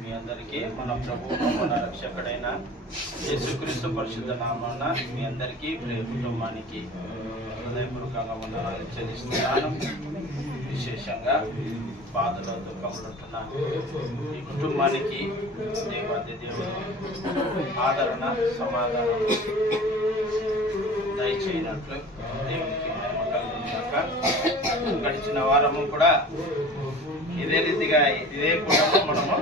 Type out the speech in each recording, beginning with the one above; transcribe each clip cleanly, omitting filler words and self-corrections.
మీ అందరికీ మన ప్రభువు మన రక్షకుడైన యేసుక్రీస్తు పరిశుద్ధ నామాన మీ అందరికీ ప్రియ కుటుంబానికి హృదయపూర్వకంగా వందనాలు చెల్లిస్తున్నాను. విశేషంగా బాధలో దుఃఖంలో ఉంటున్న ఈ కుటుంబానికి దేవాది దేవుడు ఆదరణ సమాధానం దయచేయనట్లు దేవునికి మహిమ కలుగుగాక. గడిచిన వారము కూడా ఇదే రీతిగా ఇదే కుటుంబం మనము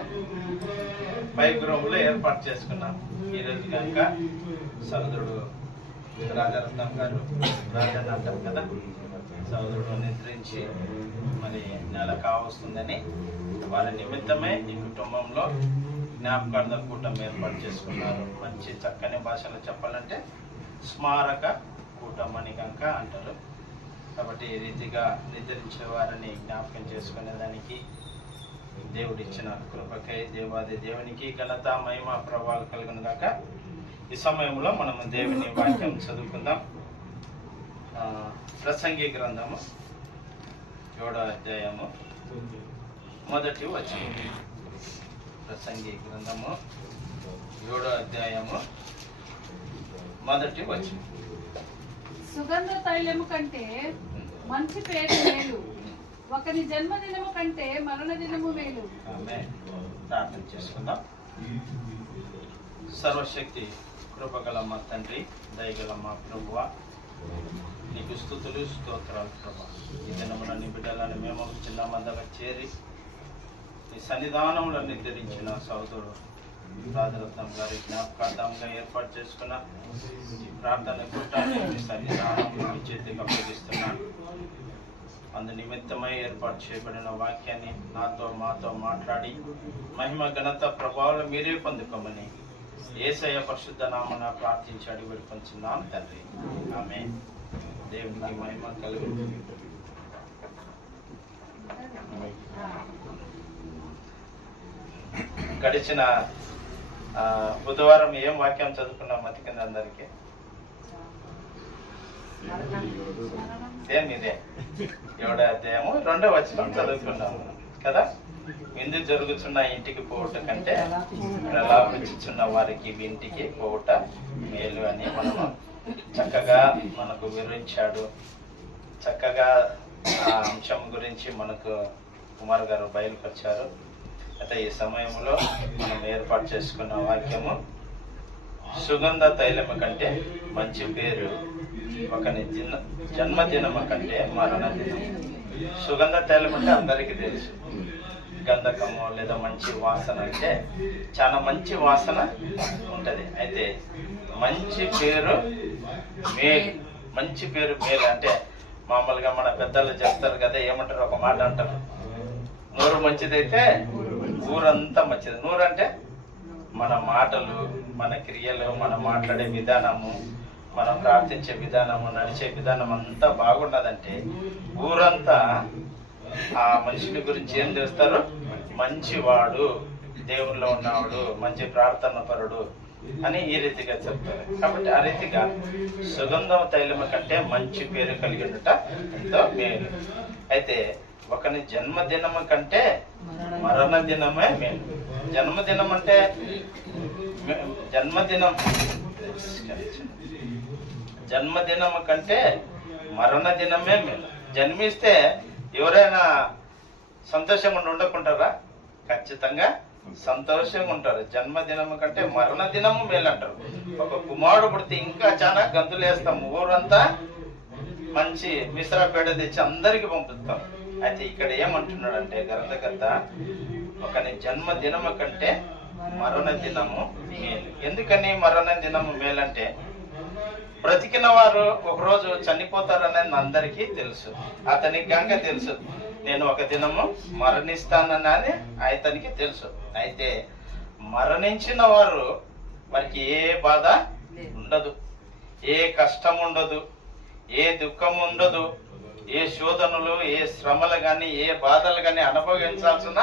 పైగ్రౌండ్లో ఏర్పాటు చేసుకున్నాం. ఈరోజు కనుక సోదరుడు రాజారత్నం గారు రాజన్న అంటారు కదా, సోదరుడు నిద్రించి మరి నెల కావస్తుందని వారి నిమిత్తమే ఈ కుటుంబంలో జ్ఞాపకార్థ కూటమి ఏర్పాటు చేసుకున్నారు. మంచి చక్కని భాషలో చెప్పాలంటే స్మారక కూటమని కనుక అంటారు. కాబట్టి ఈ రీతిగా నిద్రించే వారిని జ్ఞాపకం చేసుకునేదానికి దేవుడిచ్చిన కృపకై దేవాది దేవునికి ఘనత మహిమ ప్రభావాలు కలుగును గాక. ఈ సమయంలో మనము దేవుని వాక్యం చదువుకుందాం. ప్రసంగి గ్రంథము 7వ అధ్యాయము 1వ వచనం. ప్రసంగి గ్రంథము 7వ అధ్యాయము 1వ వచనం. సుగంధ తైలము కంటే మంచి పేరు మేలు, ఒకరి జన్మదినము కంటే మరణ దినము మేలు. ప్రార్థన చేసుకుందాం. సర్వశక్తి కృపగల మా తండ్రి, దయగల మా ప్రభువా, నీకు స్తుతులు స్తోత్రాలు ప్రభా. ఈ దినమున నీ బిడ్డలను మేము చిన్న మందగా చేరి నీ సన్నిధానంలో నిర్ధరించిన సోదరుడు రాజరత్నం గారి జ్ఞాపకార్థంగా ఏర్పాటు చేసుకున్న ఈ ప్రార్థన కూటాన్ని సన్నిధానంలో మీ చేతికి అప్పగిస్తున్నాను. అందు నిమిత్తమై ఏర్పాటు చేయబడిన వాక్యాన్ని నాతో మాతో మాట్లాడి మహిమ ఘనత ప్రభావాలు మీరే పొందుకోమని యేసయ్య పరిశుద్ధ నామన ప్రార్థించి అడిగి వేడుకొంచున్నాం తండ్రి. ఆమేన్. దేవునికి మహిమ కలుగును. గడిచిన బుధవారం ఏం వాక్యం చదువుకున్నాం మతి కింద అందరికీ? సేమ్ ఇదే 7వ అధ్యాయము 2వ వచనం చదువుకున్నాము కదా. విందు జరుగుతున్న ఇంటికి పోవుట కంటే ప్రలాపించుచున్న వారికి ఇంటికి పోవుట మేలు అని మనము చక్కగా మనకు వివరించాడు. చక్కగా ఆ అంశం గురించి మనకు కుమార్ గారు బయలుపరిచారు. అయితే ఈ సమయంలో మనం ఏర్పాటు చేసుకున్న వాక్యము సుగంధ తైలము కంటే మంచి పేరు ఒకని జన్మదినము కంటే మరణ దినం. సుగంధ తైలం అంటే అందరికీ తెలుసు, గంధకము లేదా మంచి వాసన అంటే చాలా మంచి వాసన ఉంటుంది. అయితే మంచి పేరు మేలు, మంచి పేరు మేలు అంటే మామూలుగా మన పెద్దలు చెప్తారు కదా, ఏమంటారు, ఒక మాట అంటారు, నోరు మంచిదైతే ఊరంతా మంచిది. నోరు అంటే మన మాటలు, మన క్రియలు, మనం మాట్లాడే విధానము, మనం ప్రార్థించే విధానము, నడిచే విధానం అంతా బాగున్నదంటే ఊరంతా ఆ మనిషిని గురించి ఏం చేస్తారు, మంచివాడు, దేవుల్లో ఉన్నవాడు, మంచి ప్రార్థన పరుడు అని ఈ రీతిగా చెప్తారు. కాబట్టి ఆ రీతిగా సుగంధం తైలము కంటే మంచి పేరు కలిగి ఉండట ఎంతో మేలు. అయితే ఒకని జన్మదినము కంటే మరణ దినమే మేలు. జన్మదినం అంటే జన్మదినము కంటే మరణ దినమే మేలు. జన్మిస్తే ఎవరైనా సంతోషంగా ఉండకుంటారా? ఖచ్చితంగా సంతోషంగా ఉంటారు. జన్మదినము కంటే మరణ దినము మేలు అంటారు. ఒక కుమారుడు పుడితే ఇంకా చాలా గంతులు వేస్తాము, ఊరంతా మంచి మిశ్రపేడ తెచ్చి అందరికి పంపుతాం. అయితే ఇక్కడ ఏమంటున్నాడంటే గ్రంథకర్త, ఒకని జన్మదినము కంటే మరణ దినము మేలు. ఎందుకని మరణ దినము మేలంటే బ్రతికిన వారు ఒకరోజు చనిపోతారనేది అందరికీ తెలుసు. అతనికి గంగ తెలుసు, నేను ఒక దినము మరణిస్తానని అతనికి తెలుసు. అయితే మరణించిన వారు వారికి ఏ బాధ ఉండదు, ఏ కష్టం ఉండదు, ఏ దుఃఖం ఉండదు, ఏ శోధనలు, ఏ శ్రమలు కానీ, ఏ బాధలు కానీ అనుభవించాల్సిన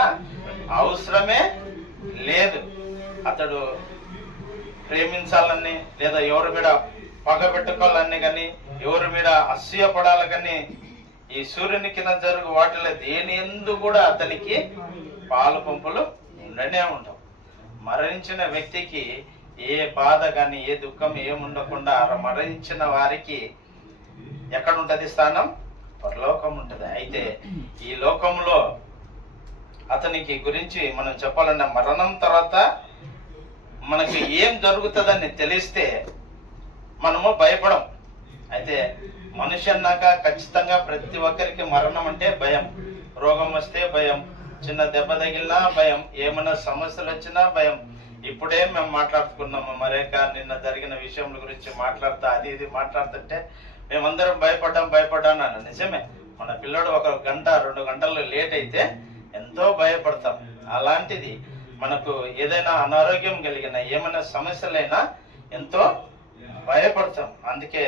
అవసరమే లేదు. అతడు ప్రేమించాలని లేదా ఎవరి మీద పగబెట్టుకోవాలని కానీ, ఎవరి మీద అసూయపడాలి కానీ, ఈ సూర్యుని కింద జరుగు వాటిలో దేని ఎందు కూడా అతనికి పాలు పంపులు ఉండనే ఉంటాం. మరణించిన వ్యక్తికి ఏ బాధ కానీ ఏ దుఃఖం ఏముండకుండా మరణించిన వారికి ఎక్కడ ఉంటుంది స్థానం? పరలోకం ఉంటుంది. అయితే ఈ లోకంలో అతనికి గురించి మనం చెప్పాలన్న మరణం తర్వాత మనకి ఏం జరుగుతుందని తెలిస్తే మనము భయపడం. అయితే మనిషి అన్నాక ఖచ్చితంగా ప్రతి ఒక్కరికి మరణం అంటే భయం. రోగం వస్తే భయం, చిన్న దెబ్బ తగిలినా భయం, ఏమైనా సమస్యలు వచ్చినా భయం. ఇప్పుడే మేము మాట్లాడుకున్నాము మరేక నిన్న జరిగిన విషయం గురించి మాట్లాడుతా అది ఇది మాట్లాడుతుంటే మేమందరం భయపడ్డాను అన్న. నిజమే, మన పిల్లడు 1 గంట 2 గంటలు లేట్ అయితే ఎంతో భయపడతాం. అలాంటిది మనకు ఏదైనా అనారోగ్యం కలిగిన ఏమైనా సమస్యలైనా ఎంతో భయపడతాం. అందుకే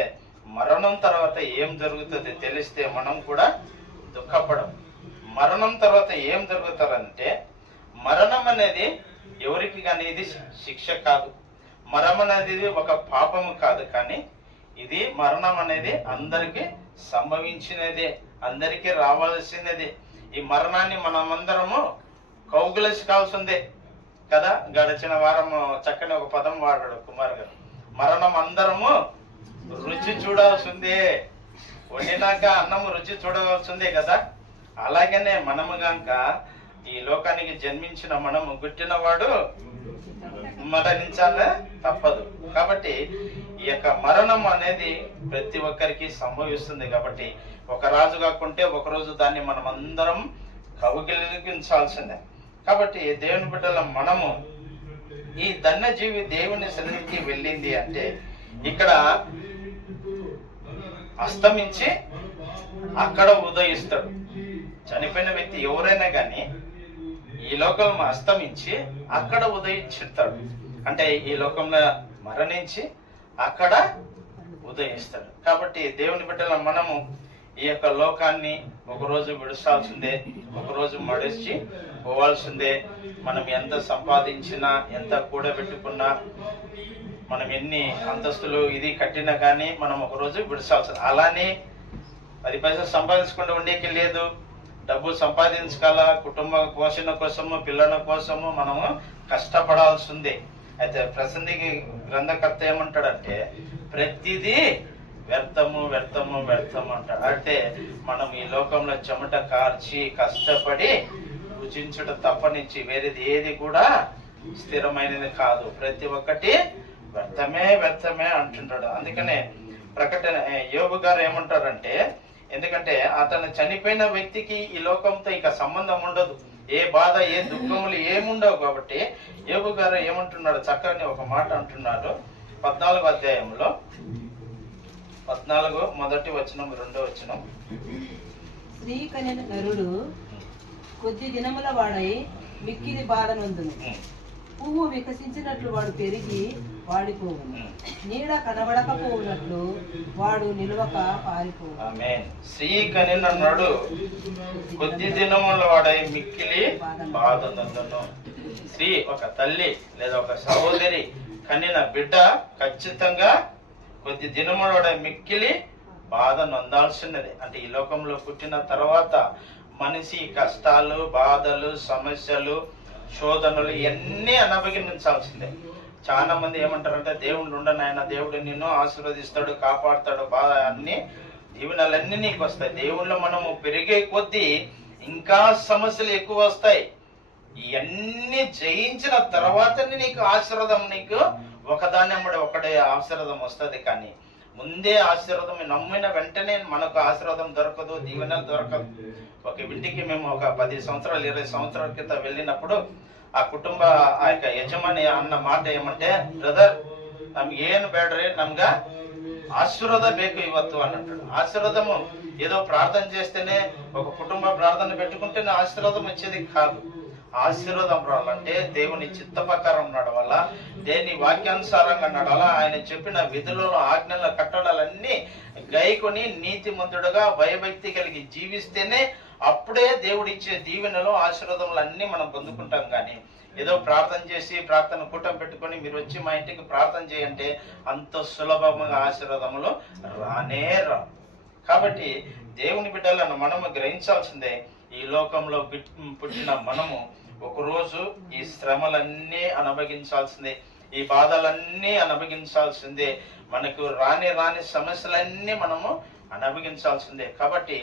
మరణం తర్వాత ఏం జరుగుతుంది తెలిస్తే మనం కూడా దుఃఖపడం. మరణం తర్వాత ఏం జరుగుతారంటే, మరణం అనేది ఎవరికి కానీ ఇది శిక్ష కాదు, మరణం అనేది ఒక పాపము కాదు, కానీ ఇది మరణం అనేది అందరికీ సంభవించినదే, అందరికీ రావాల్సినదే. ఈ మరణాన్ని మనమందరము కౌగులించుకోవాల్సిందే కదా. గడిచిన వారం చక్కని ఒక పదం వాడాడు కుమార్ గారు, మరణం అందరము రుచి చూడాల్సిందే, వండినాక అన్నము రుచి చూడవలసిందే కదా. అలాగనే మనము గంక ఈ లోకానికి జన్మించిన మనము గుట్టినవాడు మరణించాలే తప్పదు. కాబట్టి ఈ యొక్క మరణం అనేది ప్రతి ఒక్కరికి సంభవిస్తుంది. కాబట్టి ఒక రాజు కాకుంటే ఒక రోజు దాన్ని మనం అందరం కౌగిలించాల్సిందే. కాబట్టి దేవుని బిడ్డల మనము ఈ ధన్యజీవి దేవుని సన్నిధికి వెళ్ళింది అంటే ఇక్కడ అస్తమించి అక్కడ ఉదయిస్తాడు. చనిపోయిన వ్యక్తి ఎవరైనా కానీ ఈ లోకంలో అస్తమించి అక్కడ ఉదయించుతాడు. అంటే ఈ లోకంలో మరణించి అక్కడ ఉదయిస్తాడు. కాబట్టి దేవుని బిడ్డల మనము ఈ యొక్క లోకాన్ని ఒకరోజు విడిచాల్సిందే, ఒకరోజు మడిచి పోవాల్సిందే. మనం ఎంత సంపాదించినా, ఎంత కూడబెట్టుకున్నా, మనం ఎన్ని అంతస్తులు ఇది కట్టినా కానీ మనం ఒకరోజు విడిచాల్సిందే. అలానే 10 పైసలు సంపాదించకుండా ఉండేకి లేదు, డబ్బు సంపాదించగల కుటుంబ పోషణ కోసము, పిల్లల కోసము మనము కష్టపడాల్సిందే. అయితే ప్రసంగికి గ్రంథకర్త ఏమంటాడంటే, ప్రతిదీ వ్యర్థము వ్యర్థము వ్యర్థము అంటాడు. అంటే మనం ఈ లోకంలో చెమట కార్చి కష్టపడి రుచించుట తప్పనిచ్చి వేరేది ఏది కూడా స్థిరమైనది కాదు. ప్రతి ఒక్కటి వ్యర్థమే వ్యర్థమే అంటుంటాడు. అందుకనే ప్రకటన యోబు గారు ఏమంటారంటే, ఎందుకంటే అతను చనిపోయిన వ్యక్తికి ఈ లోకంతో ఇక సంబంధం ఉండదు, ఏ బాధ ఏ దుఃఖములు ఏముండవు. కాబట్టి యోబు గారు ఏమంటున్నాడు, చక్కని ఒక మాట అంటున్నాడు. 14వ అధ్యాయంలో 14 మొదటి వచనం 2వ వచనం. స్త్రీ కనిన నరుడు కొద్ది దినముల వాడై మిక్కిలి బాధ నొందును. పువ్వు వికసించినట్లు వాడు పెరిగి వాడిపోవును, నీడ కనబడకపోవునట్లు వాడు నిలవక పారిపోవు. ఆమేన్. స్త్రీ కనిన నరుడు కొద్ది దినముల వాడై మిక్కిలి బాధ నొందును. స్త్రీ ఒక తల్లి లేదా ఒక సహోదరి కనిన బిడ్డ ఖచ్చితంగా కొద్ది దినముల మిక్కిలి బాధ నొందాల్సినది. అంటే ఈ లోకంలో పుట్టిన తర్వాత మనిషి కష్టాలు, బాధలు, సమస్యలు, శోధనలు ఇవన్నీ అనుభవించాల్సిందే. చాలా మంది ఏమంటారంటే, దేవుడు ఉండను, ఆయన దేవుడు నిన్ను ఆశీర్వదిస్తాడు, కాపాడుతాడు, బాధ అన్ని దీవెనలన్నీ నీకు వస్తాయి. దేవుళ్ళు మనము పెరిగే కొద్దీ ఇంకా సమస్యలు ఎక్కువ వస్తాయి. ఇవన్నీ జయించిన తర్వాతనే నీకు ఆశీర్వాదం, నీకు ఒకదాని ఒకటే ఆశీర్వాదం వస్తుంది. కానీ ముందే ఆశీర్వాదం నమ్మిన వెంటనే మనకు ఆశీర్వాదం దొరకదు, దీవెన దొరకదు. ఒక ఇంటికి మేము ఒక 10 సంవత్సరాలు 20 సంవత్సరాల క్రితం వెళ్ళినప్పుడు ఆ కుటుంబ ఆ యొక్క యజమాని అన్న మాట ఏమంటే, బ్రదర్ ನಮ್ಗೆ ಏನು ಬೇಡ್ರಿ, ನಮ್ಗ ఆశీర్వాద బేకు ఇవ్వచ్చు అని అంటాడు. ఆశీర్వాదము ఏదో ప్రార్థన చేస్తేనే, ఒక కుటుంబ ప్రార్థన పెట్టుకుంటేనే ఆశీర్వాదం వచ్చేది కాదు. ఆశీర్వాదం రావాలంటే దేవుని చిత్త ప్రకారం నడవాల, దేని వాక్యానుసారంగా నడవాల, ఆయన చెప్పిన విధులలో ఆజ్ఞల కట్టడాలన్నీ గైకొని నీతిమంతుడుగా భయభక్తి కలిగి జీవిస్తేనే అప్పుడే దేవుడు ఇచ్చే దీవెనలో ఆశీర్వాదములు అన్నీ మనం పొందుకుంటాం. కానీ ఏదో ప్రార్థన చేసి ప్రార్థన కూటం పెట్టుకొని మీరు వచ్చి మా ఇంటికి ప్రార్థన చేయంటే అంత సులభంగా ఆశీర్వాదములు రానే రా. కాబట్టి దేవుని బిడ్డలను మనము గ్రహించాల్సిందే, ఈ లోకంలో పుట్టిన మనము ఒకరోజు ఈ శ్రమలన్నీ అనుభవించాల్సిందే, ఈ బాధలన్నీ అనుభవించాల్సిందే, మనకు రాని సమస్యలన్నీ మనము అనుభవించాల్సిందే. కాబట్టి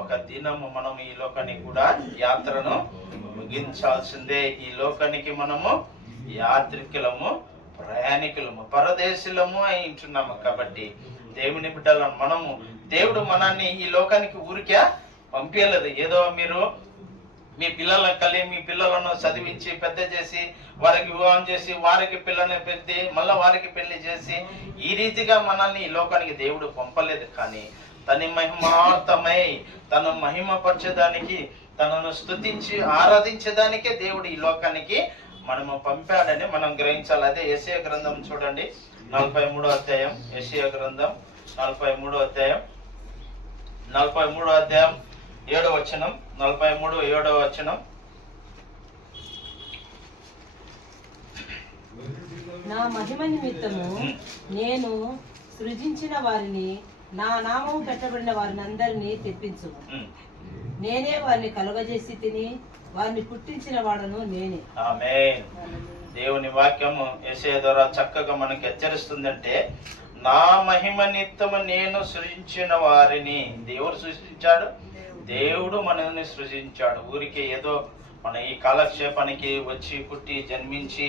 ఒక దినము మనం ఈ లోకానికి కూడా యాత్రను ముగించాల్సిందే. ఈ లోకానికి మనము యాత్రికులము, ప్రయాణికులము, పరదేశులము అయి ఉంటున్నాము. కాబట్టి దేవుని బిడ్డలను మనము, దేవుడు మనల్ని ఈ లోకానికి ఊరికే పంపించలేదు. ఏదో మీరు మీ పిల్లలను చదివించి పెద్ద చేసి వారికి వివాహం చేసి వారికి పిల్లని పెద్ద మళ్ళీ వారికి పెళ్లి చేసి ఈ రీతిగా మనల్ని ఈ లోకానికి దేవుడు పంపలేదు. కానీ తన మహిమార్థమై తను మహిమపరచడానికి, తనను స్తుతించి ఆరాధించడానికే దేవుడు ఈ లోకానికి మనము పంపాడని మనం గ్రహించాలి. అదే యెషయా గ్రంథం చూడండి, 43వ అధ్యాయం. యెషయా గ్రంథం 43వ అధ్యాయం, 43వ అధ్యాయం 7వ వచనం. 43:7వ వచనం. నా మహిమ నిమిత్తము నేను సృజించిన వారిని, నా నామము పెట్టబడిన వారిని అందరినీ తెప్పించు. నేనే వారిని కలుగజేసి తిని వారిని పుట్టించిన వాడను నేనే. ఆమేన్. దేవుని వాక్యము యెషయా ద్వారా చక్కగా మనకి హెచ్చరిస్తుందంటే, నా మహిమ నిమిత్తము నేను సృజించిన వారిని. దేవుడు సృష్టించాడు, దేవుడు మనల్ని సృజించాడు. ఊరికే ఏదో మన ఈ కాలక్షేపానికి వచ్చి పుట్టి జన్మించి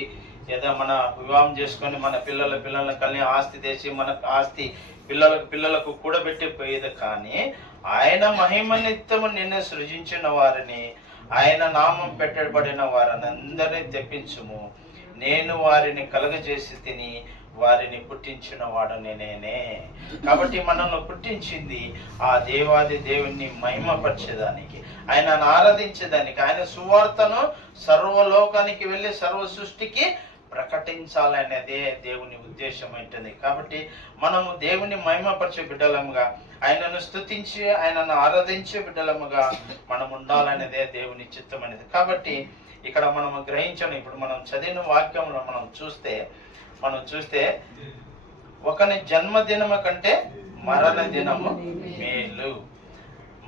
ఏదో మన వివాహం చేసుకొని మన పిల్లల కలిగి ఆస్తి తెచ్చి మన ఆస్తి పిల్లలకు కూడబెట్టి పోయేది. కానీ ఆయన మహిమ నిమిత్తము నిన్ను సృజించిన వారిని, ఆయన నామం పెట్టబడిన వారిని అందరినీ తెప్పించుము. నేను వారిని కలుగజేసి తిని వారిని పుట్టించిన వాడు నేనే. కాబట్టి మనల్ని పుట్టించింది ఆ దేవాది దేవుణ్ణి మహిమపరిచేదానికి, ఆయనను ఆరాధించేదానికి, ఆయన సువార్తను సర్వలోకానికి వెళ్ళి సర్వ సృష్టికి ప్రకటించాలనేదే దేవుని ఉద్దేశం ఉంటుంది. కాబట్టి మనము దేవుని మహిమపరిచే బిడ్డలముగా, ఆయనను స్తుతించి ఆయనను ఆరాధించే బిడ్డలముగా మనం ఉండాలనేదే దేవుని చిత్తం అనేది. కాబట్టి ఇక్కడ మనం గ్రహించడం, ఇప్పుడు మనం చదివిన వాక్యంలో మనం చూస్తే ఒకని జన్మదినము కంటే మరణ దినము మేలు.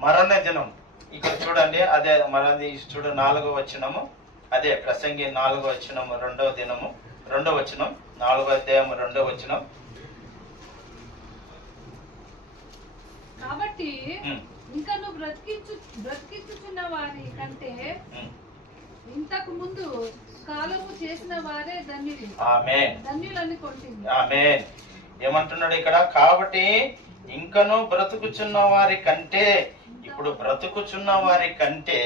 మరణ దినం ఇక్కడ చూడండి, అదే మరది చూడ 4వ వచనము, అదే ప్రసంగి 4వ వచనము 2వ దినము 2వ వచనం, 4వ అధ్యాయం 2వ వచనం. కాబట్టి ఇంకా నువ్వు బ్రతికించుచున్న వారి కంటే ఇంతకు ముందు కాలము చేసిన వారే ధన్యులు. ఆమేన్. ధన్యులని కొట్టింది. ఆమేన్. ఏమంటున్నాడు ఇక్కడ? కాబట్టి ఇంకను బ్రతుకుచున్న వారి కంటే, ఇప్పుడు బ్రతుకుచున్న వారి కంటే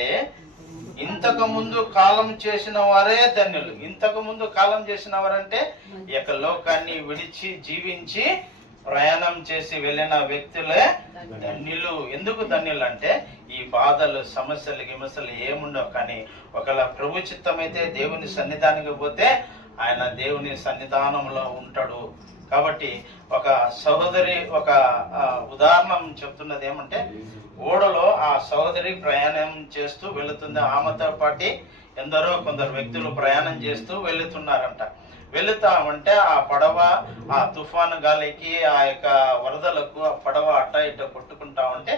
ఇంతకు ముందు కాలం చేసిన వారే ధన్యులు. ఇంతకు ముందు కాలం చేసిన వారంటే ఈ యొక్క లోకాన్ని విడిచి జీవించి ప్రయాణం చేసి వెళ్ళిన వ్యక్తులే ధన్యులు. ఎందుకు ధన్యులు అంటే ఈ బాధలు సమస్యలు ఏముండవు. కానీ ఒకవేళ ప్రభు చిత్తమైతే దేవుని సన్నిధానికి పోతే ఆయన దేవుని సన్నిధానంలో ఉంటాడు. కాబట్టి ఒక సహోదరి ఒక ఉదాహరణ చెప్తున్నది ఏమంటే, ఓడలో ఆ సహోదరి ప్రయాణం చేస్తూ వెళుతుంది. ఆమెతో పాటు కొందరు వ్యక్తులు ప్రయాణం చేస్తూ వెళుతున్నారంట. వెళుతామంటే ఆ పడవ ఆ తుఫాను గాలికి ఆ యొక్క వరదలకు ఆ పడవ అట్ట ఇట్ట కొట్టుకుంటా ఉంటే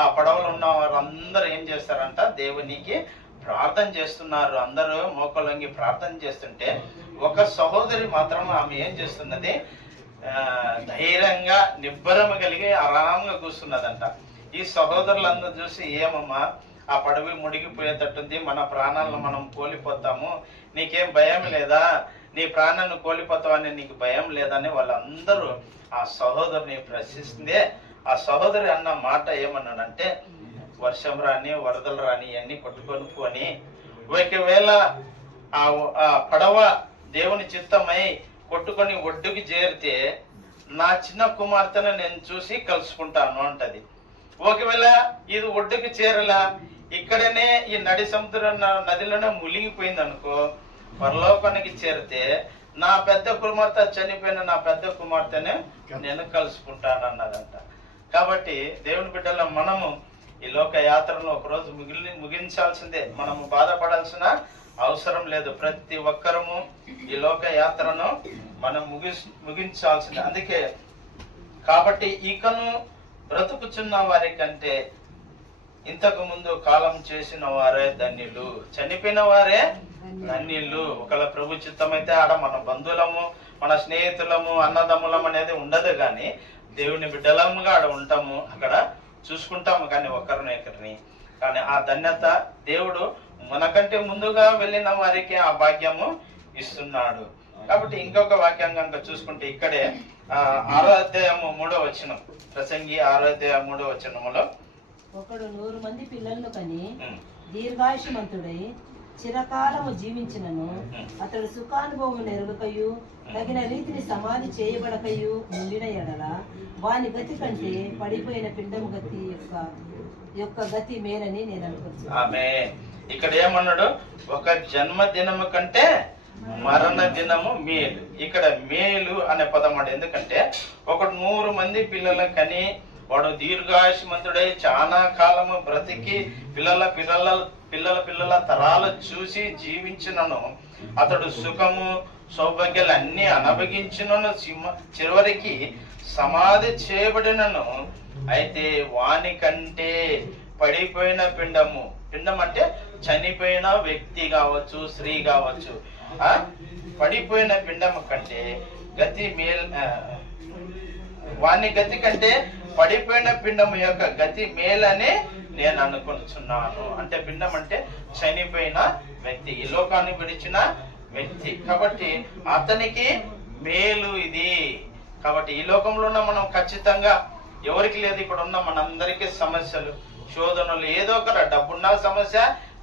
ఆ పడవలో ఉన్న వారందరూ ఏం చేస్తారంట, దేవునికి ప్రార్థన చేస్తున్నారు. అందరూ మోకలొంగి ప్రార్థన చేస్తుంటే ఒక సహోదరి మాత్రం ఆమె ఏం చేస్తున్నది, ధైర్యంగా నిబ్బరము కలిగి ఆరాంగా కూర్చున్నదంట. ఈ సహోదరులందరూ చూసి, ఏమమ్మా ఆ పడవి మునిగిపోయేటట్టుంది, మన ప్రాణాలను మనం కోల్పోతాము, నీకేం భయం లేదా, నీ ప్రాణాన్ని కోల్పోతావని నీకు భయం లేదని వాళ్ళందరూ ఆ సహోదరుని ప్రశ్నిస్తే ఆ సహోదరి అన్న మాట ఏమన్నాడంటే, వర్షం రాని వరదలు రాని ఇవన్నీ కొట్టుకొని పోని, ఒకవేళ ఆ పడవ దేవుని చిత్తమై కొట్టుకొని ఒడ్డుకి చేరితే నా చిన్న కుమార్తెను నేను చూసి కలుసుకుంటాను అంటది. ఒకవేళ ఇది ఒడ్డుకి చేరలా, ఇక్కడనే ఈ నడి సముద్రం నదిలోనే మునిగిపోయింది అనుకో, పరలోకానికి చేరితే నా పెద్ద కుమార్తె చనిపోయిన నా పెద్ద కుమార్తెనే నేను కలుసుకుంటాను అన్నదంట. కాబట్టి దేవుని బిడ్డల మనము ఈ లోక యాత్రను ఒకరోజు ముగించాల్సిందే. మనము బాధపడాల్సిన అవసరం లేదు. ప్రతి ఒక్కరము ఈ లోక యాత్రను మనం ముగించాల్సిందే. అందుకే కాబట్టి ఇకను బ్రతుకుచున్న వారి కంటే ఇంతకు ముందు కాలం చేసిన వారే ధన్యులు, చనిపోయిన వారే ధన్యులు. ఒకవేళ ప్రభు చిత్తం అయితే ఆడ మన బంధువులము, మన స్నేహితులము, అన్నదమ్ములం అనేది ఉండదు, కానీ దేవుని బిడ్డలముగా ఆడ ఉంటాము, అక్కడ చూసుకుంటాము కానీ ఒకరిని. కానీ ఆ ధన్యత దేవుడు మనకంటే ముందుగా వెళ్ళిన వారికి ఆ భాగ్యము ఇస్తున్నాడు. కాబట్టి ఇంకొక వాక్యం కనుక చూసుకుంటే ఇక్కడే 6వ అధ్యాయము 3వ వచనం, ప్రసంగి 6వ అధ్యాయం 3వ వచనములో, ఒకడు 100 మంది పిల్లలను కని దీర్ఘాయుషమంతుడై చిరకాలము జీవించినను అతడు సుఖానుభవం నెరగకయు తగిన రీతిని సమాధి చేయబడకయు ఉండిన ఎడల వాని గతి కంటే పడిపోయిన పిండం గతి యొక్క గతి మేలని నేను అనుకుంటున్నాను. ఆమె ఇక్కడ ఏమన్నాడు, ఒక జన్మదినము కంటే మరణ దినము మేలు. ఇక్కడ మేలు అనే పదం అన్నాడు. ఎందుకంటే ఒకడు 100 మంది పిల్లల కని వాడు దీర్ఘాయుష్మంతుడై చాలా కాలము బ్రతికి పిల్లల తరాలు చూసి జీవించినను అతడు సుఖము సౌభాగ్యాలు అన్ని అనుభవించినను చివరికి సమాధి చేయబడినను అయితే వాని కంటే పడిపోయిన పిండము అంటే చనిపోయిన వ్యక్తి కావచ్చు, స్త్రీ కావచ్చు, పడిపోయిన పిండము కంటే గతి వాని గతి కంటే పడిపోయిన పిండము యొక్క గతి మేలని నేను అనుకుంటున్నాను. అంటే పిండం అంటే చనిపోయిన వ్యక్తి, ఈ లోకాన్ని విడిచిన వ్యక్తి. కాబట్టి అతనికి మేలు ఇది. కాబట్టి ఈ లోకంలో ఉన్న మనం ఖచ్చితంగా ఎవరికి లేదు, ఇక్కడ ఉన్న మనందరికీ సమస్యలు, శోధనలు, ఏదో ఒక డబ్బున్న సమస్య,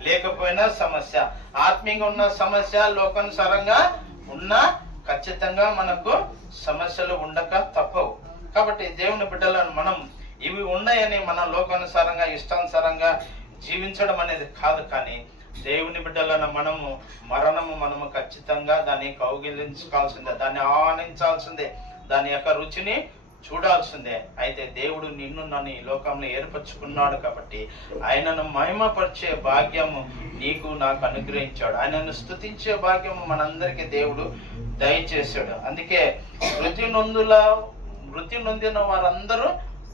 లేకపోయినా సమస్య, ఆత్మీయంగా ఉన్న సమస్య, లోకానుసారంగా ఉన్న ఖచ్చితంగా మనకు సమస్యలు ఉండక తప్పవు. కాబట్టి దేవుని బిడ్డలను మనం ఇవి ఉన్నాయని మన లోకానుసారంగా ఇష్టానుసారంగా జీవించడం అనేది కాదు, కానీ దేవుని బిడ్డలను మనము ఖచ్చితంగా దాన్ని కౌగిలించుకోవాల్సిందే, దాన్ని ఆహ్వానించాల్సిందే, దాని యొక్క రుచిని చూడాల్సిందే. అయితే దేవుడు నన్ను ఈ లోకంలో ఏర్పరచుకున్నాడు కాబట్టి ఆయనను మహిమపరిచే భాగ్యము నీకు నాకు అనుగ్రహించాడు. ఆయనను స్తుతించే భాగ్యము మనందరికీ దేవుడు దయచేశాడు. అందుకే మృతి నొందిన వారందరూ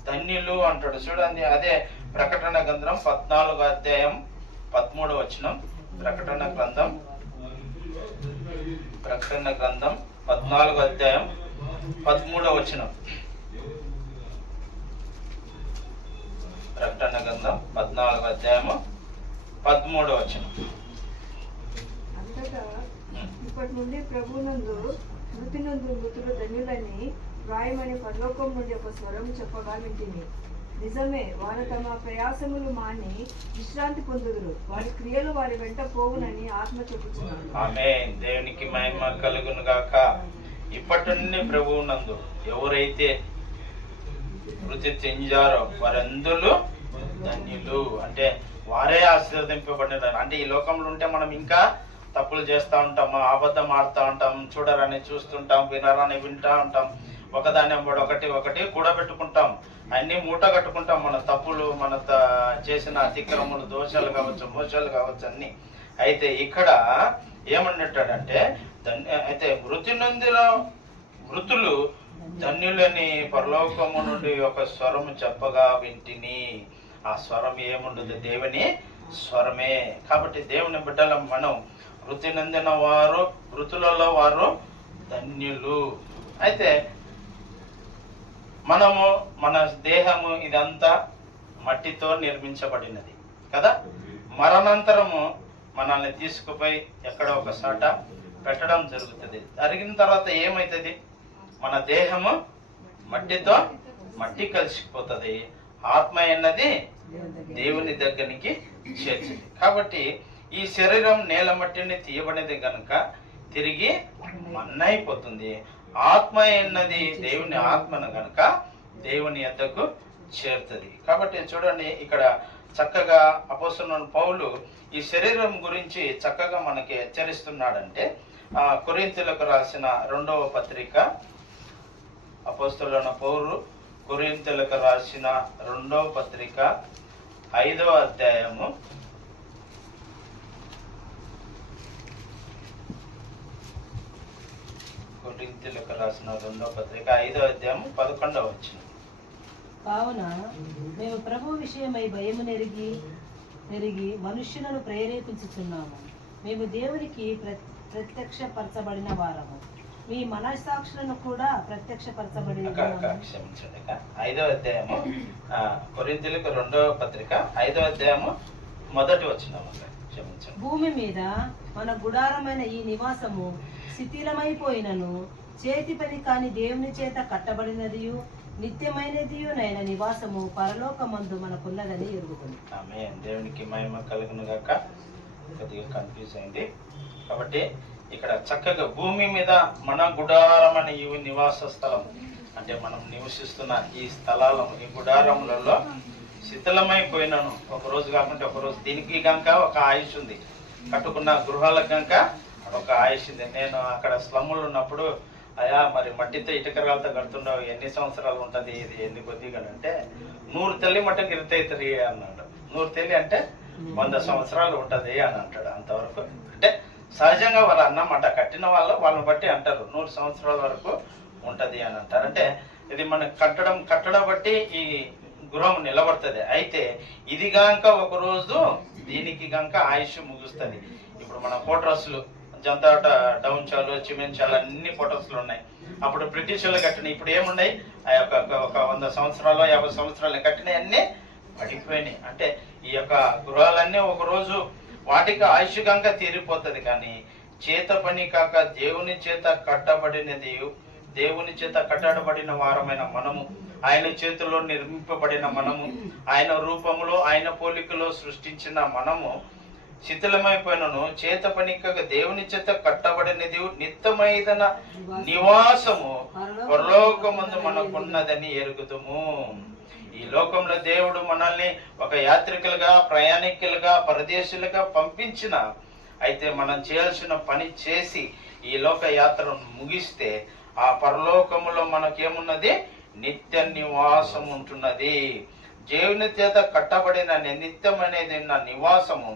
ధన్యులు అంటాడు. చూడండి, అదే ప్రకటన గ్రంథం 14వ అధ్యాయం 13వ వచనం. ప్రకటన గ్రంథం 14వ అధ్యాయం 13వ వచనం. ప్రకటన గ్రంథం 14వ అధ్యాయము 13వ వచనం. అంతటా ఇప్పటి నుండి ప్రభునందు మృతులు ధన్యులని రాయమని పరలోకం నుండి ఒక స్వరం చెప్పగా వింటిని. నిజమే, వారు తమ ప్రయాసములు మాని విశ్రాంతి పొందుదురు, వారి క్రియలు వారి వెంట పోవునని ఆత్మ చెప్పుచున్నాడు. ఆమేన్. దేవునికి మహిమ కలుగును గాక. ఇప్పటి నుండి ప్రభువునందు ఎవరైతే మృతి చెందారో వారందరూ ధన్యులు. అంటే వారే ఆశీర్వదింపబడినారు. అంటే ఈ లోకంలో ఉంటే మనం ఇంకా తప్పులు చేస్తూ ఉంటాము, అబద్ధం ఆడుతూ ఉంటాం, చూడరని చూస్తుంటాం, వినరని వింటూ ఉంటాం, ఒకదాన్ని ఒకటి కూడబెట్టుకుంటాం, అన్ని మూట కట్టుకుంటాం. మన తప్పులు, మన చేసిన అతిక్రమములు, దోషాలు కావచ్చు, మోసాలు కావచ్చు, అన్ని. అయితే ఇక్కడ ఏమన్నట్టాడంటే, అయితే మృతులు ధన్యులని పరలోకము నుండి ఒక స్వరము చెప్పగా వింటిని. ఆ స్వరం ఏముండదు, దేవుని స్వరమే. కాబట్టి దేవుని బిడ్డల మనం మృతి నొందిన వారు, మృతులలో వారు ధన్యులు. అయితే మన దేహము ఇదంతా మట్టితో నిర్మించబడినది కదా. మరణాంతరము మనల్ని తీసుకుపోయి ఎక్కడ ఒక చోట పెట్టడం జరుగుతుంది. జరిగిన తర్వాత ఏమవుతుంది, మన దేహము మట్టి కలిసిపోతుంది, ఆత్మ అన్నది దేవుని దగ్గరికి చేర్చింది. కాబట్టి ఈ శరీరం నేల మట్టిని తీయబడినది గనుక తిరిగి మన్నైపోతుంది. ఆత్మ అన్నది దేవుని ఆత్మను గనుక దేవుని యొద్దకు చేరుతుంది. కాబట్టి చూడండి, ఇక్కడ చక్కగా అపోస్తలుడైన పౌలు ఈ శరీరం గురించి చక్కగా మనకి హెచ్చరిస్తున్నాడంటే, కొరింథీయులకు రాసిన 2వ పత్రిక, అపోస్తలుడైన పౌలు కొరింథీయులకు రాసిన 2వ పత్రిక 5వ అధ్యాయము 5వ అధ్యాయం 11వ వచనం. కావున మేము ప్రభు విషయమై భయము నెరిగి మనుష్యులను ప్రేరేపించుచున్నాము. మేము దేవునికి ప్రత్యక్షపరచబడిన వారము, మీ మనస్సాక్షులను కూడా ప్రత్యక్షపరచబడిన. క్షమించండి. 5వ అధ్యాయము కొరింథీయులకు 2వ పత్రిక 5వ అధ్యాయము 1వ వచనం. క్షమించండి. భూమి మీద మన గుడారమైన ఈ నివాసము శిథిలమైపోయినను చేతి పని కాని దేవుని చేత కట్టబడినదియు నిత్యమైనదియునైన నివాసము పరలోకమందు మనకున్నదని ఎరుగుతుంది. ఆమేన్. దేవునికి మహిమ కలుగును గాక. కొద్దిగా కన్ఫ్యూజ్ అయింది. కాబట్టి ఇక్కడ చక్కగా భూమి మీద మన గుడారం అనే ఈ నివాస స్థలం అంటే మనం నివసిస్తున్న ఈ స్థలాలను ఈ గుడారములలో శిథిలమైపోయినాను. ఒక రోజు కాకుంటే ఒక రోజు. దీనికి గంక ఒక ఆయుష్ ఉంది. కట్టుకున్న గృహాలకు గంక ఒక ఆయుష్ ఉంది. నేను అక్కడ స్లమ్ములు ఉన్నప్పుడు అయా మరి మట్టితో ఇటుకరాలతో కడుతున్నావు, ఎన్ని సంవత్సరాలు ఉంటుంది ఇది ఎన్ని కొద్దిగా అంటే 100 తెల్లి మట్టకి ఇరుతైతుంది అన్నాడు. 100 తెల్లి అంటే 100 సంవత్సరాలు ఉంటుంది అని అంటాడు. అంతవరకు అంటే సహజంగా వాళ్ళు అన్నమాట, కట్టిన వాళ్ళని బట్టి అంటారు 100 సంవత్సరాల వరకు ఉంటది అని అంటారు. అంటే ఇది మన కట్టడం బట్టి ఈ గృహం నిలబడుతుంది. అయితే ఇది గంక ఒక రోజు దీనికి గంక ఆయుష్ ముగుస్తుంది. ఇప్పుడు మన కోట్రస్లు జంతాట డౌన్ చాలు సిమెంట్ చాలు అన్ని ఫోటోస్లు ఉన్నాయి. అప్పుడు బ్రిటిష్ వాళ్ళు కట్టిన ఇప్పుడు ఏమున్నాయి ఒక 100 సంవత్సరాలు 50 సంవత్సరాలు కట్టినవి అన్నీ పడిపోయినాయి. అంటే ఈ యొక్క గృహాలన్నీ ఒక రోజు వాటికి ఆయుష్ గంక తీరిపోతుంది. కానీ చేత పని కాక దేవుని చేత కట్టబడినది, దేవుని చేత కట్టబడిన వారమైన మనము, ఆయన చేతిలో నిర్మింపబడిన మనము, ఆయన రూపములో ఆయన పోలికలో సృష్టించిన మనము శిథిలమైపోయినను చేత పనిక దేవుని చేత కట్టబడినది నిత్యమైన నివాసము పరలోకమందు మనకున్నదని ఎరుగుదుము. ఈ లోకంలో దేవుడు మనల్ని ఒక యాత్రికులుగా, ప్రయాణికులుగా, పరదేశులుగా పంపించిన అయితే మనం చేయాల్సిన పని చేసి ఈ లోక యాత్రను ముగిస్తే ఆ పరలోకములో మనకేమున్నది? నిత్య నివాసం ఉంటున్నది. దేవుని చేత కట్టబడిన నిత్యమనేది నివాసము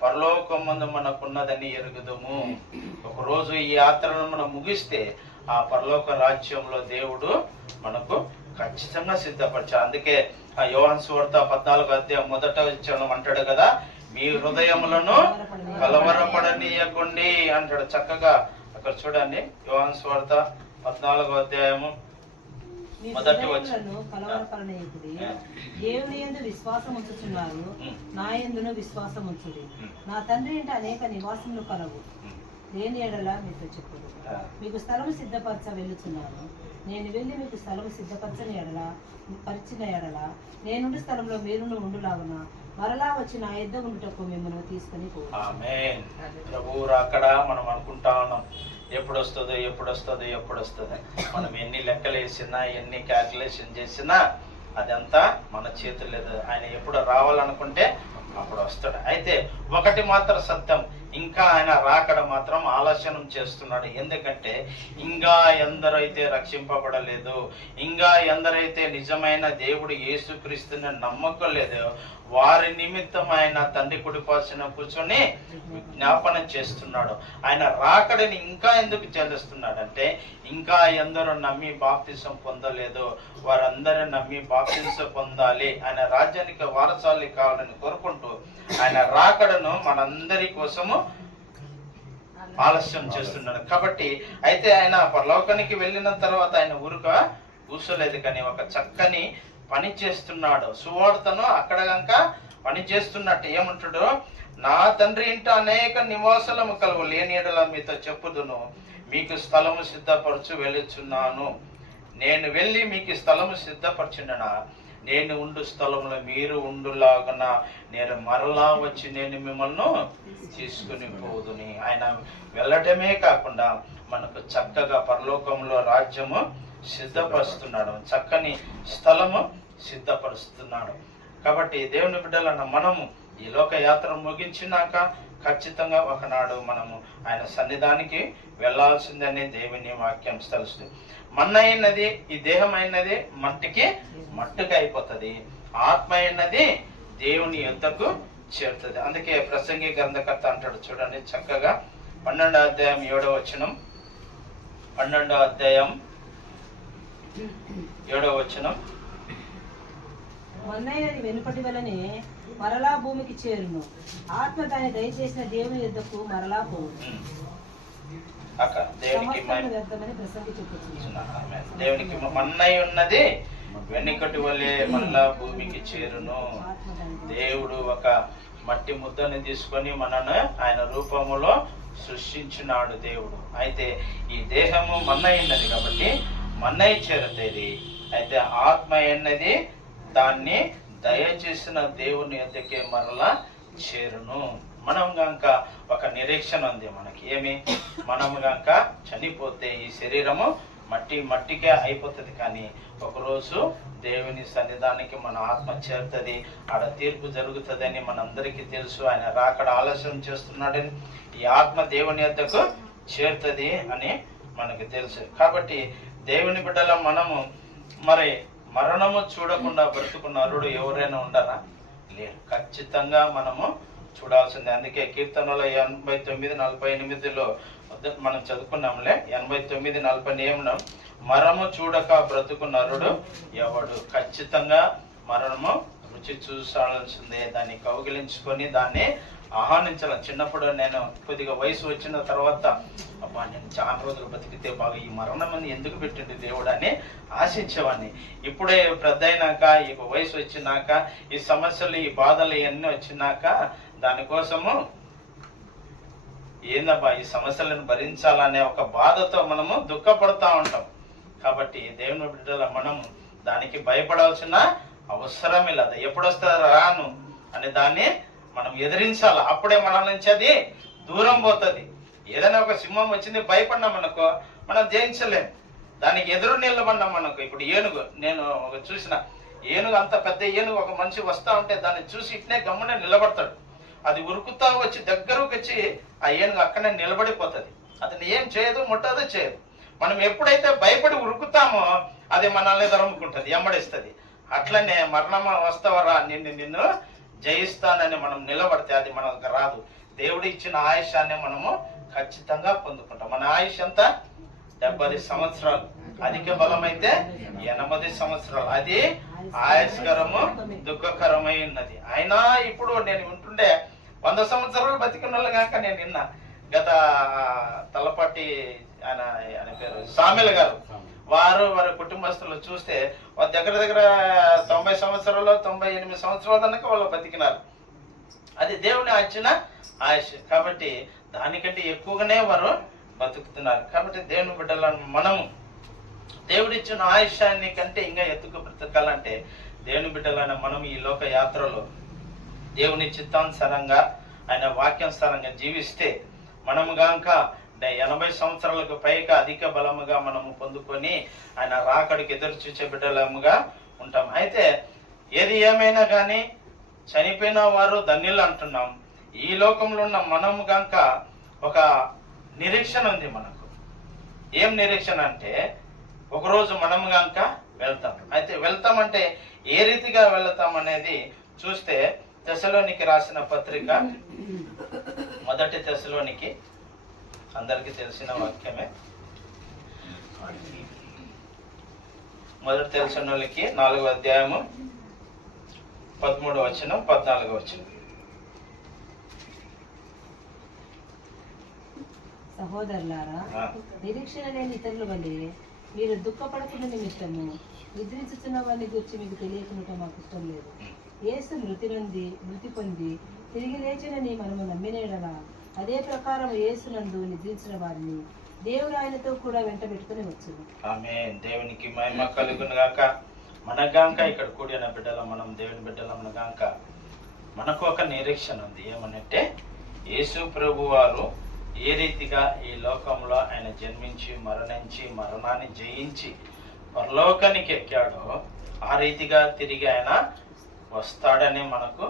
పరలోకమందు మనకున్నదని ఎరుగుదుము. ఒకరోజు ఈ యాత్రను మనం ముగిస్తే ఆ పరలోక రాజ్యంలో దేవుడు మనకు ఖచ్చితంగా సిద్ధపరిచారు. అందుకే ఆ యోహాను సువార్త 14వ అధ్యాయం 1వ వచనం అంటాడు కదా, మీ హృదయములను కలవరపడనీయకండి అంటాడు. చక్కగా అక్కడ చూడండి, యోహాను సువార్త 14వ అధ్యాయము 1వ వచనం. కలవరపడనీయకుడి, దేవుని యందు విశ్వాసం ఉంచుచున్నారు, నా యందును విశ్వాసం ఉంచుడి. నా తండ్రి ఇంట అనేక నివాసములు కలవు, లేని ఎడల మీతో చెప్పుడు. మీకు స్థలము సిద్ధపరచ వెళ్ళుచున్నాను. నేను వెళ్ళి మీకు స్థలము సిద్ధపరచని పరిచిన ఎడల నేనుండి స్థలంలో మీరును ఉండులాగున మరలా వచ్చి నా యుద్ధ ఉండుటకు మిమ్మల్ని తీసుకుని పోవచ్చు. ఆమేన్. ప్రభువు రాకడ మనం అనుకుంటా ఉన్నాం, ఎప్పుడు వస్తుంది. మనం ఎన్ని లెక్కలు వేసినా, ఎన్ని క్యాల్కులేషన్ చేసినా అదంతా మన చేతులు లేదు. ఆయన ఎప్పుడు రావాలనుకుంటే అప్పుడు వస్తాడు. అయితే ఒకటి మాత్రం సత్యం, ఇంకా ఆయన రాకడ మాత్రం ఆలస్యం చేస్తున్నాడు. ఎందుకంటే ఇంకా ఎందరైతే రక్షింపబడలేదు, ఇంకా ఎందరైతే నిజమైన దేవుడు యేసుక్రీస్తుని నమ్మకలేదు, వారి నిమిత్తం ఆయన తండ్రి కుడిపాసిన కూర్చొని జ్ఞాపనం చేస్తున్నాడు. ఆయన రాకడని ఇంకా ఎందుకు చేస్తున్నాడు అంటే, ఇంకా ఎందరో నమ్మి బాప్తిసం పొందలేదు, వారందరూ నమ్మి బాప్తిసం పొందాలి, ఆయన రాజ్యానికి వారసాలు కావాలని కోరుకుంటూ ఆయన రాకడను మనందరి కోసము ఆలస్యం చేస్తున్నాడు. కాబట్టి అయితే ఆయన పరలోకానికి వెళ్ళిన తర్వాత ఆయన ఊరుక కూర్చోలేదు, కానీ ఒక చక్కని పని చేస్తున్నాడు. సువార్తను అక్కడ గంక పని చేస్తున్నట్టు ఏమంటాడు, నా తండ్రి ఇంట అనేక నివాసాలము కలవు, లేని ఎడల మీతో చెప్పుదును, మీకు స్థలము సిద్ధపరచు వెళ్ళుచున్నాను. నేను వెళ్ళి మీకు స్థలము సిద్ధపరచుండనా, నేను ఉండు స్థలంలో మీరు ఉండులాగున నేను మరలా వచ్చి నేను మిమ్మల్ని తీసుకుని పోదుని. ఆయన వెళ్ళటమే కాకుండా మనకు చక్కగా పరలోకంలో రాజ్యము సిద్ధపరుస్తున్నాడు, చక్కని స్థలము సిద్ధపరుస్తున్నాడు. కాబట్టి దేవుని బిడ్డలన్న మనము ఈ లోక యాత్ర ముగించినాక ఖచ్చితంగా ఒకనాడు మనము ఆయన సన్నిధానికి వెళ్ళాల్సిందని దేవుని వాక్యం తెలుస్తుంది. మన్న అయినది, ఈ దేహం అయినది మట్టుకి అయిపోతుంది, ఆత్మ అయినది దేవుని యొద్దకు చేరుతుంది. అందుకే ప్రసంగి గ్రంథకర్త అంటాడు చూడండి చక్కగా 12వ అధ్యాయం 7వ వచనం, 12వ అధ్యాయం 7వ వచనం, మొన్నైనది వెనుపటి వలనే మరలా భూమికి చేరును. ఆత్మ దాన్ని దయచేసిన దేవుని యుద్ధకు మరలా పోవును. అక్క దేవునికి సమస్తము వ్యర్థమని ప్రసంగి చెప్పుచున్నాడు. దేవునికి మన్నై ఉన్నది వెనుకటి వలె మళ్ళా భూమికి చేరును. దేవుడు ఒక మట్టి ముద్దని తీసుకొని మనను ఆయన రూపములో సృష్టించినాడు దేవుడు. అయితే ఈ దేహము మన్నై ఉన్నది కాబట్టి మన్నై చేరుతుంది. అయితే ఆత్మ అన్నది దాన్ని దయచేసిన దేవుని యొద్దకే మరలా చేరును. మనం గంక ఒక నిరీక్షణ ఉంది మనకి. ఏమి? మనం గంక చనిపోతే ఈ శరీరము మట్టికే అయిపోతుంది, కానీ ఒకరోజు దేవుని సన్నిధానికి మన ఆత్మ చేరుతుంది. ఆడ తీర్పు జరుగుతుందని మనందరికీ తెలుసు. ఆయన రాకడ ఆలస్యం చేస్తున్నాడని, ఈ ఆత్మ దేవుని యొద్దకు చేరుతుంది అని మనకు తెలుసు. కాబట్టి దేవుని బిడ్డల మనము మరి మరణము చూడకుండా బ్రతుకున్న నరుడు ఎవరైనా ఉండరా? లేరు. ఖచ్చితంగా మనము చూడాల్సిందే. అందుకే కీర్తనలో 89:48లో మనం చదువుకున్నాంలే. 89:48 మరణము చూడక బ్రతుకు నరుడు ఎవడు? ఖచ్చితంగా మరణము రుచి చూసాల్సిందే. దాన్ని కౌగిలించుకొని దాన్ని ఆహ్వానించాలి. చిన్నప్పుడు నేను కొద్దిగా వయసు వచ్చిన తర్వాత అబ్బా నేను చాలా రోజులు బతికితే బాగా, ఈ మరణం ఎందుకు పెట్టింది దేవుడు అని ఆశించేవాడిని. ఇప్పుడే పెద్ద అయినాక, ఈ వయసు వచ్చినాక, ఈ సమస్యలు ఈ బాధలు ఇవన్నీ వచ్చినాక దానికోసము ఏందబ్బా ఈ సమస్యలను భరించాలనే ఒక బాధతో మనము దుఃఖపడతా ఉంటాం. కాబట్టి దేవుని బిడ్డల మనము దానికి భయపడాల్సిన అవసరమే లేదు. ఎప్పుడు వస్తుందో రాను అని దాన్ని మనం ఎదిరించాలి. అప్పుడే మన నుంచి అది దూరం పోతుంది. ఏదైనా ఒక సింహం వచ్చింది భయపడినాం అనుకో మనం జయించలేం. దానికి ఎదురు నిలబడినాం అనుకో. ఇప్పుడు ఏనుగు, నేను చూసిన ఏనుగు, అంత పెద్ద ఏనుగు ఒక మనిషి వస్తా ఉంటే దాన్ని చూసి ఇట్నే గమ్మునే నిలబడతాడు. అది ఉరుకుతా వచ్చి దగ్గరకు వచ్చి ఆ ఏనుగు అక్కడనే నిలబడిపోతుంది. అతను ఏం చేయదు, ముట్టదు, చేయదు. మనం ఎప్పుడైతే భయపడి ఉరుకుతామో అది మనల్ని తరుముకుంటుంది, ఎమ్మడిస్తుంది. అట్లనే మరణం వస్తావరా, నిన్ను జయిస్తానని మనం నిలబడితే అది మనకు రాదు. దేవుడు ఇచ్చిన ఆయుష్యాన్ని మనము ఖచ్చితంగా పొందుకుంటాం. మన ఆయుష్ ఎంత? 70 సంవత్సరాలు. అధిక బలం అయితే 80 సంవత్సరాలు. అది ఆయుష్కరము దుఃఖకరమై ఉన్నది. అయినా ఇప్పుడు నేను వింటుండే 100 సంవత్సరాలు బతికిన వాళ్ళు కాక నేను విన్నా. గత తలపాటి ఆయన పేరు సామెల గారు, వారి కుటుంబస్తులు చూస్తే వాళ్ళ దగ్గర 90 సంవత్సరాలు 98 సంవత్సరాల దాకా వాళ్ళు బతికినారు. అది దేవుని ఇచ్చిన ఆయుష్. కాబట్టి దానికంటే ఎక్కువగానే వారు బతుకుతున్నారు. కాబట్టి దేవుని బిడ్డలను మనము దేవుడిచ్చిన ఆయుష్యాన్ని కంటే ఇంకా ఎత్తుకు బ్రతకాలంటే దేవుని బిడ్డలైన మనం ఈ లోక యాత్రలో దేవుని చిత్తానుసారంగా ఆయన వాక్యానుసారంగా జీవిస్తే మనము గాక 80 సంవత్సరాలకు పైగా అధిక బలముగా మనము పొందుకొని ఆయన రాకడికి ఎదురు చూసే బిడ్డలముగా ఉంటాం. అయితే ఏది ఏమైనా కానీ చనిపోయిన వారు ధన్యులు అంటున్నాం. ఈ లోకంలో ఉన్న మనము గంక ఒక నిరీక్షణ ఉంది మనకు. ఏం నిరీక్షణ అంటే ఒకరోజు మనము గంక వెళ్తాం. అయితే వెళ్తామంటే ఏ రీతిగా వెళ్తాం అనేది చూస్తే తెస్సలోనికి రాసిన పత్రిక 1 తెస్సలోనికి అందరికీ తెలిసిన వాక్యమే. 1 తెస్సలోనికి 4వ అధ్యాయము 13వ వచనం 14వ వచనం. సహోదరులారా, నిరీక్షణ లేని ఇతరుల వలె మీరు దుఃఖపడకున్న నిమిత్తము నిద్రించుతున్న వారిని గురించి మీకు తెలియకుండా మాకు ఇష్టం లేదు. యేసు మృతి పొంది తిరిగి లేచినని మనము నమ్మినేడలా అదే ప్రకారం యేసునందు నిద్రించిన వారిని దేవుడు ఆయనతో కూడా వెంట పెట్టుకుని వచ్చును. ఆమేన్. దేవునికి మహిమ కలుగును గాక. మన గాక ఇక్కడ కూడిన బిడ్డల మనం దేవుని బిడ్డల మన గాక మనకు ఒక నిరీక్షణ ఉంది. ఏమనంటే యేసు ప్రభు వారు ఏ రీతిగా ఈ లోకంలో ఆయన జన్మించి మరణించి మరణాన్ని జయించి పరలోకానికి ఎక్కాడో ఆ రీతిగా తిరిగి ఆయన వస్తాడని మనకు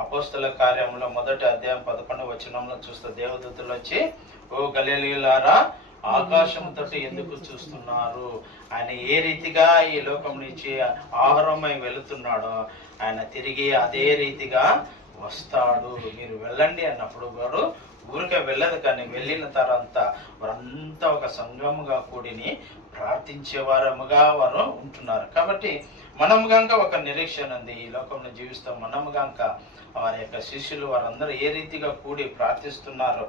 అపోస్తల కార్యంలో 1వ అధ్యాయం 11వ వచనంలో చూస్తే దేవదూతలు వచ్చి, ఓ గలిలయులారా ఆకాశం తోటి ఎందుకు చూస్తున్నారు? ఆయన ఏ రీతిగా ఈ లోకం నుంచి ఆహారమై వెళుతున్నాడో ఆయన తిరిగి అదే రీతిగా వస్తాడు, మీరు వెళ్ళండి అన్నప్పుడు వారు ఊరికే వెళ్ళదు, కానీ వెళ్ళిన తర్వాత వారంతా ఒక సంఘముగా కూడిని ప్రార్థించే వారముగా వారు ఉంటున్నారు. కాబట్టి మనము గంక ఒక నిరీక్షణ ఉంది. ఈ లోకంలో జీవిస్తాం మనము గంక వారి యొక్క శిష్యులు వారందరూ ఏ రీతిగా కూడి ప్రార్థిస్తున్నారో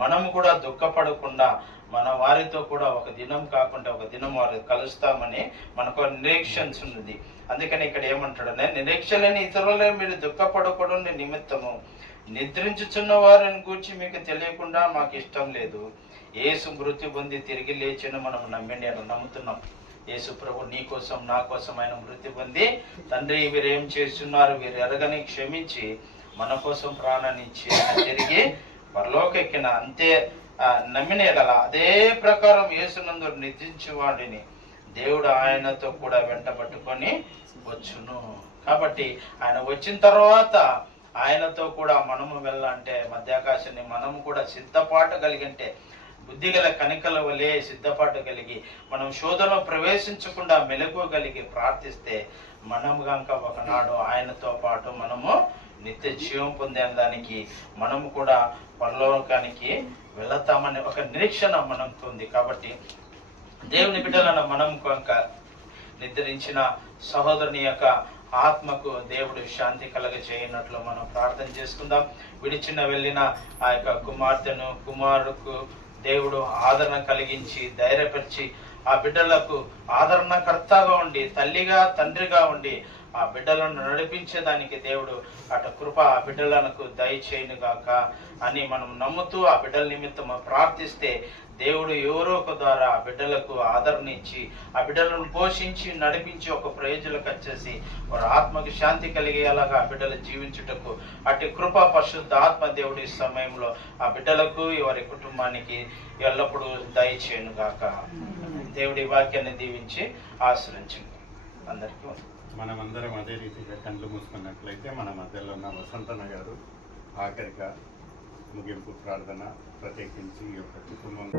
మనము కూడా దుఃఖపడకుండా మన వారితో కూడా ఒక దినం కాకుండా ఒక దినం వారు కలుస్తామని మనకు నిరీక్షణ ఉన్నది. అందుకని ఇక్కడ ఏమంటాడనే, నిరీక్షలని ఇతరులే మీరు దుఃఖపడకూడని నిమిత్తము నిద్రించుచున్న వారిని గూర్చి మీకు తెలియకుండా మాకు ఇష్టం లేదు. యేసు మృత్యు పొంది తిరిగి లేచిన మనం నమ్ముతున్నాం. యేసు ప్రభు నీ కోసం నా కోసం ఆయన మృత్యు పొంది, తండ్రి వీరేం చేస్తున్నారు వీరు ఎరగని క్షమించి మన కోసం ప్రాణాన్ని ఇచ్చి ఆయన తిరిగి పరలోకెక్కిన అంతే నమ్మిన ఎడల అదే ప్రకారం యేసునందు నిద్రించే వాడిని దేవుడు ఆయనతో కూడా వెంటబట్టుకొని వచ్చును. కాబట్టి ఆయన వచ్చిన తర్వాత ఆయనతో కూడా మనము వెళ్ళాలంటే మధ్యాకాశాన్ని మనము కూడా సిద్ధపాటు కలిగింటే బుద్ధి గల కనికల వలె సిద్ధపాటు కలిగి మనం శోధనలో ప్రవేశించకుండా మెలకువగలిగి ప్రార్థిస్తే మనము గంక ఒకనాడు ఆయనతో పాటు మనము నిత్య జీవం పొందేదానికి మనము కూడా పరలోకానికి వెళతామనే ఒక నిరీక్షణ మనకు ఉంది. కాబట్టి దేవుని బిడ్డలను మనం కనుక నిద్రించిన సహోదరుని యొక్క ఆత్మకు దేవుడు శాంతి కలగ చేయనట్లు మనం ప్రార్థన చేసుకుందాం. విడిచిన వెళ్ళిన ఆ యొక్క కుమార్తెను కుమారుకు దేవుడు ఆదరణ కలిగించి ధైర్యపరిచి ఆ బిడ్డలకు ఆదరణకర్తగా ఉండి తల్లిగా తండ్రిగా ఉండి ఆ బిడ్డలను నడిపించేదానికి దేవుడు అటు కృప ఆ బిడ్డలకు దయచేయునుగాక అని మనం నమ్ముతూ ఆ బిడ్డల నిమిత్తం ప్రార్థిస్తే దేవుడు ఎవరో ఒక ద్వారా ఆ బిడ్డలకు ఆదరణ ఇచ్చి ఆ బిడ్డలను పోషించి నడిపించి ఒక ప్రయోజనకు వచ్చేసి వారి ఆత్మకి శాంతి కలిగేలాగా ఆ బిడ్డలు జీవించుటకు అటు కృప పరిశుద్ధ ఆత్మ దేవుడి సమయంలో ఆ బిడ్డలకు వారి కుటుంబానికి ఎల్లప్పుడూ దయచేయునుగాక. దేవుడి వాక్యాన్ని దీవించి ఆశ్రయించండి. అందరికీ మనమందరం అదే రీతిగా కళ్ళు మూసుకున్నట్లయితే మన మధ్యలో ఉన్న వసంతన్న గారు ఆఖరిగా ముగింపు ప్రార్థన ప్రత్యేకించి ఈ యొక్క కుటుంబం